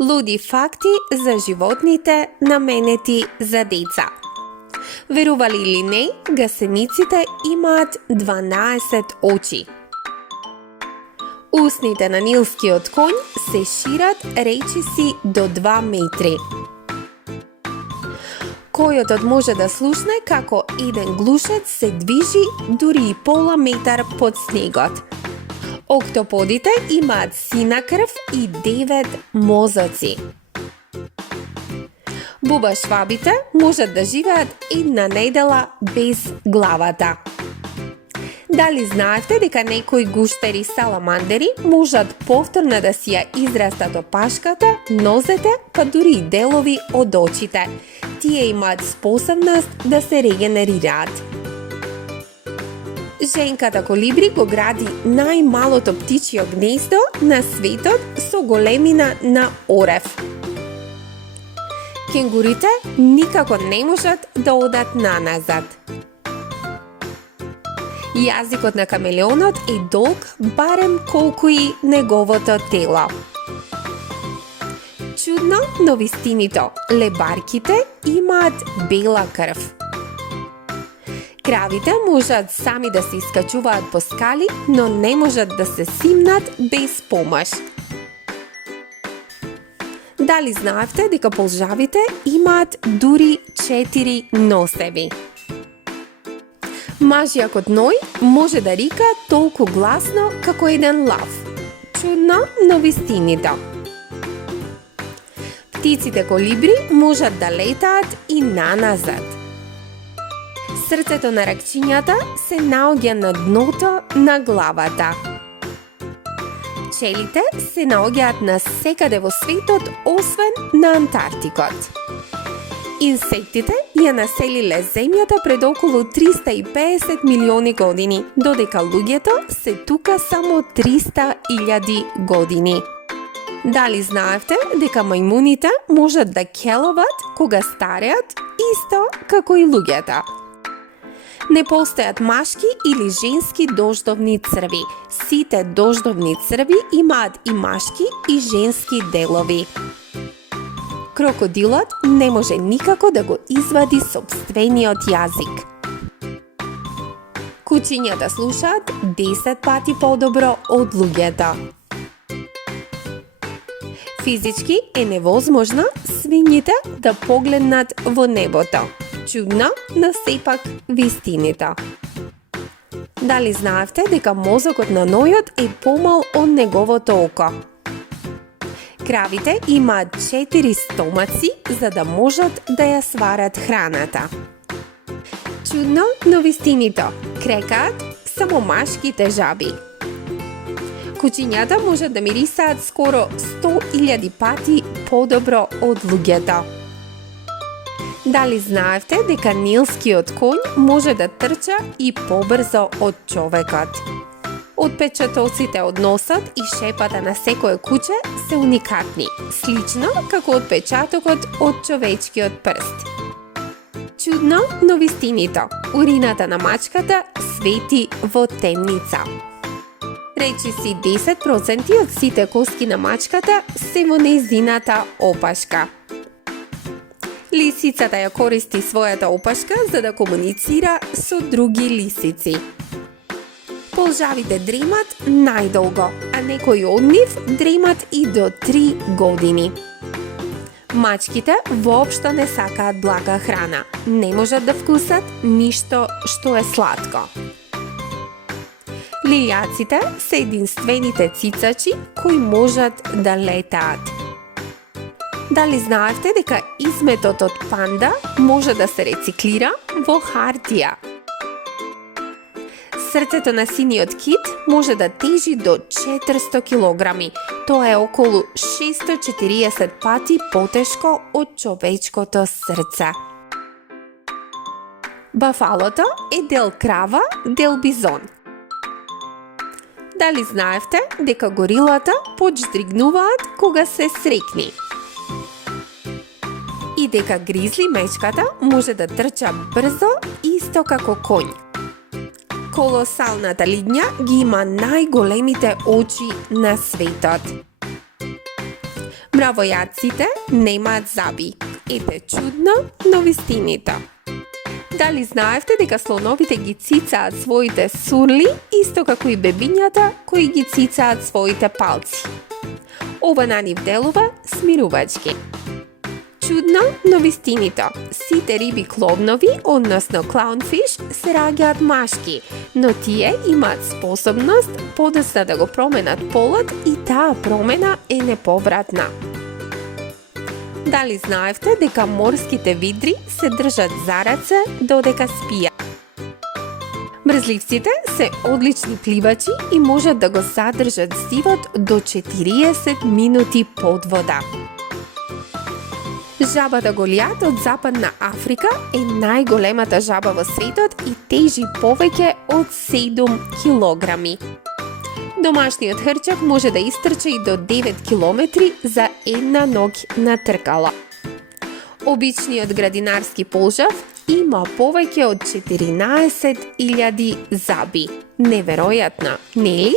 Луди факти за животните наменети за деца. Верували или не, гасениците имаат 12 очи. Усните на нилскиот конј се шират речиси до 2 метри. Којотот може да слушне како еден глушец се движи дури и пола метар под снегот. Октоподите имаат сина крв и 9 мозоци. Бубашвабите можат да живеат една недела без главата. Дали знаете дека некои гуштери саламандери можат повторно да си ја израстат опашката, нозете, па дури и делови од очите? Тие имаат способност да се регенерираат. Женката колибри го гради најмалото птичјо гнездо на светот со големина на орев. Кенгурите никако не можат да одат наназад. Јазикот на камелеонот е долг барем колку и неговото тело. Чудно, но вистинито, лебарките имаат бела крв. Кравите можат сами да се искачуваат по скали, но не можат да се симнат без помош. Дали знаевте дека полжавите имаат дури 4 носеви? Мажјакот ној може да рика толку гласно како еден лав. Чудно, но вистинито. Птиците колибри можат да летаат и наназад. Срцето на ракчињата се наоѓа на дното на главата. Пчелите се наоѓаат на секаде во светот, освен на Антарктикот. Инсектите ја населиле земјата пред околу 350 милиони години, додека луѓето се тука само 300.000 години. Дали знаевте дека мајмуните можат да келоват кога стареат исто како и луѓето? Не постојат машки или женски дождовни црви. Сите дождовни црви имаат и машки и женски делови. Крокодилот не може никако да го извади сопствениот јазик. Кучињата слушаат 10 пати подобро од луѓето. Физички е невозможно свињите да погледнат во небото. Чудно, но сепак вистинито. Дали знаевте дека мозокот на нојот е помал од неговото око? Кравите имаат 4 стомаци за да можат да ја сварат храната. Чудно, но вистинито. Крекаат само машките жаби. Кучињата можат да мирисаат скоро 100.000 пати подобро од луѓето. Дали знаевте дека нилскиот конј може да трча и побрзо од човекот? Отпечатоците од носот и шепата на секое куче се уникатни, слично како отпечатокот од човечкиот прст. Чудно, но вистинито. Урината на мачката свети во темница. Речиси 10% од сите коски на мачката се во нејзината опашка. Лисицата ја користи својата опашка за да комуницира со други лисици. Полжавите дремат најдолго, а некои од нив дремат и до 3 години. Мачките воопшто не сакаат блага храна, не можат да вкусат ништо што е сладко. Лијаците се единствените цицачи кои можат да летаат. Дали знаевте дека изметот од панда може да се рециклира во хартија? Срцето на синиот кит може да тежи до 400 килограми. Тоа е околу 640 пати потешко од човечкото срце. Бафалото е дел крава, дел бизон. Дали знаевте дека горилата подждригнуваат кога се срекни? И дека гризли мечката може да трча брзо исто како конј. Колосалната лиѓна ги има најголемите очи на светот. Мравојадците немаат заби. Ете чудно, но вистинито. Дали знаевте дека слоновите ги цицаат своите сурли исто како и бебињата кои ги цицаат своите палци? Ова на нив делува смирувачки. Чудно, но вистинито. Сите риби кловнови, односно clownfish, се раѓаат машки, но тие имаат способност подоцна да го променат полот и таа промена е неповратна. Дали знаевте дека морските видри се држат за раце додека спијат? Мрзливците се одлични пливачи и можат да го задржат здивот до 40 минути под вода. Жабата Голијат од Западна Африка е најголемата жаба во светот и тежи повеќе од 7 килограми. Домашниот хрчак може да истрча и до 9 километри за една ноќ на тркало. Обичниот градинарски полжав има повеќе од 14.000 заби. Неверојатно, нели?